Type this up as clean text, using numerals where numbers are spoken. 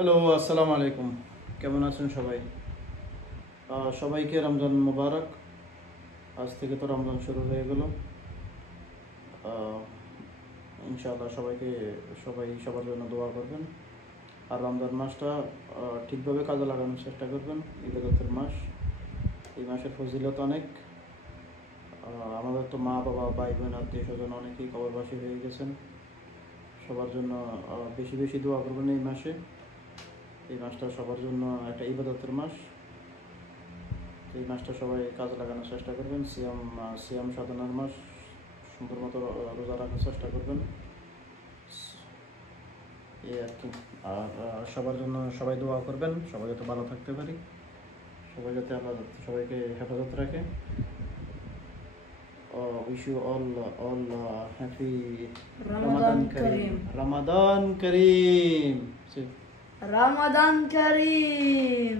Hello, আসসালামু আলাইকুম। কেমন আছেন সবাই? সবাইকে রমজান মুবারক। আজ থেকে তো রমজান শুরু হয়ে গেল। ইনশাআল্লাহ সবাই সবার জন্য দোয়া করবেন। আর রমজান মাসটা ঠিকভাবে কাজে লাগানোর চেষ্টা করবেন। ইবাদতের মাস, এই মাসের ফজিলত অনেক। আমাদের তো মা বাবা, ভাই বোন, আত্মীয় স্বজন অনেকেই কবরবাসী হয়ে গেছেন। সবার জন্য বেশি বেশি দোয়া করবেন এই মাসে। এই মাসটা সবার জন্য একটা ইবাদতের মাস। এই মাসটা সবাই কাজে লাগানোর চেষ্টা করবেন। সিয়াম সাধনার মাস, সুন্দর মতো রোজা রাখার চেষ্টা করবেন, এই আর কি। আর সবার জন্য সবাই দোয়া করবেন, সবাই যাতে ভালো থাকতে পারি, সবাই যাতে আল্লাহ সবাইকে হেফাজত রাখে। Wish you all happy Ramadan Kareem. Ramadan Kareem. Ramadan Kareem.